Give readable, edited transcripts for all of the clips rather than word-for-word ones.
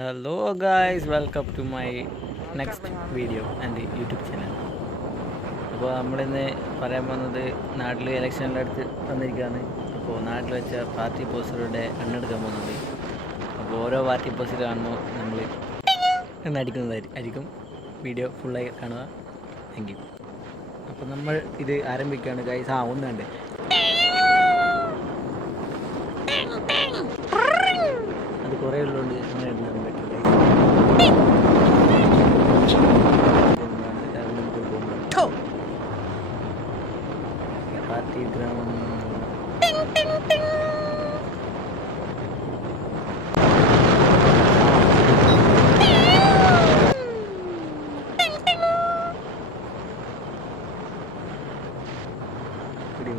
Hello guys, welcome to my next video and YouTube channel. അപ്പോൾ നമ്മളിന്ന് പറയാൻ പോകുന്നത് നാട്ടിൽ ഇലക്ഷനെല്ലാം അടുത്ത് വന്നിരിക്കുകയാണ്. അപ്പോൾ നാട്ടിൽ വെച്ച പാർട്ടി പോസ്റ്ററുടെ എണ്ണെടുക്കാൻ പോകുന്നുണ്ട്. അപ്പോൾ ഓരോ പാർട്ടി പോസ്റ്റർ കാണുമ്പോൾ നമ്മൾ എണ്ണടിക്കുന്നതായിരിക്കും. വീഡിയോ ഫുള്ളായി കാണുക. Thank you. അപ്പോൾ നമ്മൾ ഇത് ആരംഭിക്കുകയാണ് ഗായ്സ്. ഒന്നുണ്ട് അത് കുറേ ഉള്ളതുകൊണ്ട് അങ്ങനെ ഇടാൻ പറ്റില്ല. പാർട്ടി ഗ്രാമം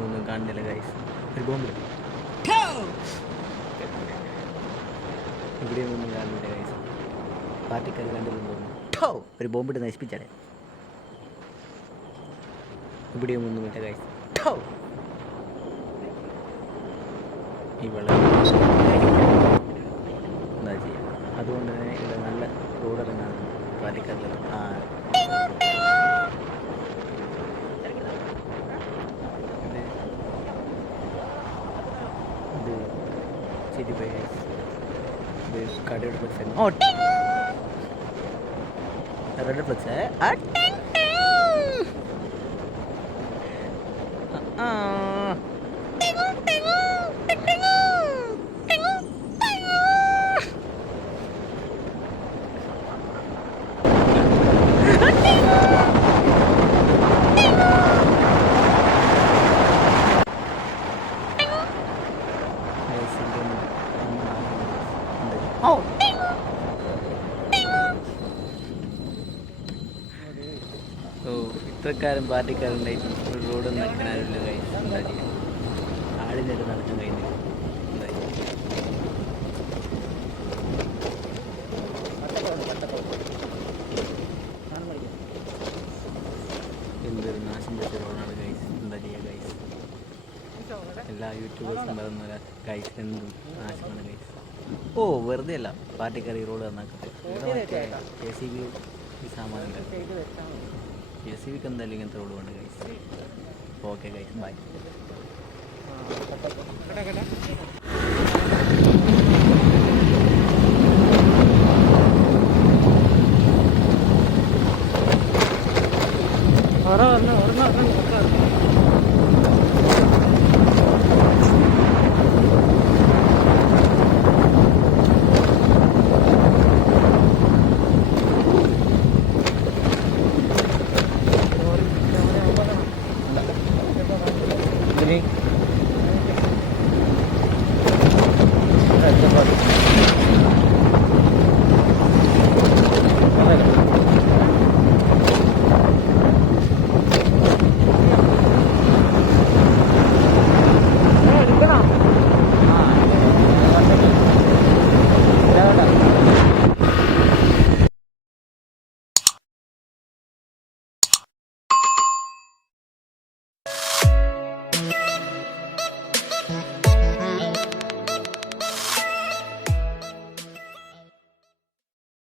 ഒന്നും കാണുന്നില്ല ഗൈസ്. ഒരു ബോംബ് ഇവിടെയൊന്നും കാണുന്നില്ല ഗൈസ്. പാർട്ടിക്കാർ കണ്ടില്ലെന്ന് തോന്നുന്നു. ഒരു ബോംബിട്ട് നശിപ്പിച്ചാലേ. ഇവിടെയും ഒന്നുമില്ല ഗൈസ്. ഈ വെള്ളം എന്താ ചെയ്യുക? അതുകൊണ്ട് തന്നെ ഇവിടെ നല്ല റോഡിറങ്ങാണ് പാർട്ടിക്കാരിൽ. ഇത് ശരി പോയി ഗൈസ്. ഇത് കടയുടെ ഫ്ലെക്സ് റെഡ് ഫ്ലെക്സ്. ഇത്രക്കാരും പാർട്ടിക്കാരുണ്ടായിട്ടും ഒരു റോഡ് നടക്കാനില്ല കൈ. എന്താ ചെയ്യുക? ആടിനൊക്കെ നടക്കാൻ കഴിഞ്ഞു. എന്തൊരു നാശം പിടിച്ച റോഡാണ് ഗൈസ്. എന്താ ചെയ്യുക ഗൈസ്? എല്ലാ യൂട്യൂബേഴ്സും പറയുന്ന ഗൈസ് എന്തും നാശമാണ് ഗൈസ്. വെറുതെ അല്ല പാർട്ടിക്കാർ ഈ റോഡ് നന്നാക്കട്ടെ. JCB ഈ സാമാനം JCBക്ക് എന്തായാലും ഇങ്ങനത്തെ റോഡ് വേണ്ട ഗൈസ്. Okay guys, by. ഒരെണ്ണം